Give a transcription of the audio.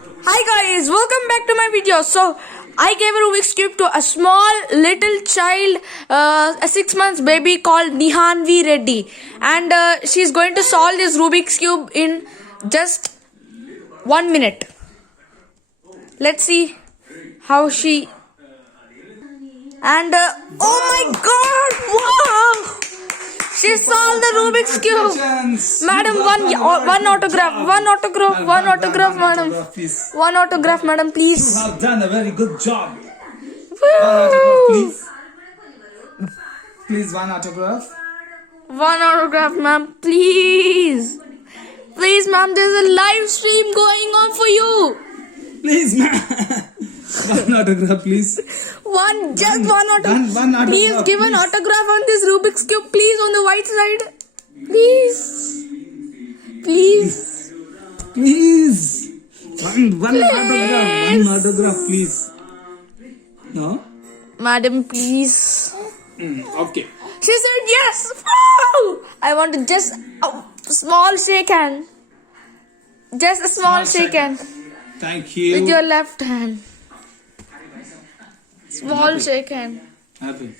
Hi guys, welcome back to my video. So I gave a Rubik's Cube to a small little child, a 6 months baby called Nihanvi Reddy, and she's going to solve this Rubik's Cube in just 1 minute. Let's see how she. And oh my God! Wow! She solved the Rubik's Cube. Madam, one autograph, madam. Please. One autograph, madam, please. You have done a very good job. Woo! One autograph, please. Please, one autograph. One autograph, ma'am, please. Please, ma'am, there's a live stream going on for you. Please, ma'am. One autograph, please. One autograph. One autograph. Please give an autograph on this Rubik's Cube, please, on the white side. Please. Please. Please. One autograph, please. No? Madam, please. Okay. She said yes. Wow! I want to just a small shake hand. Just a small shake hand. Thank you. With your left hand. Small shake hand. Happy.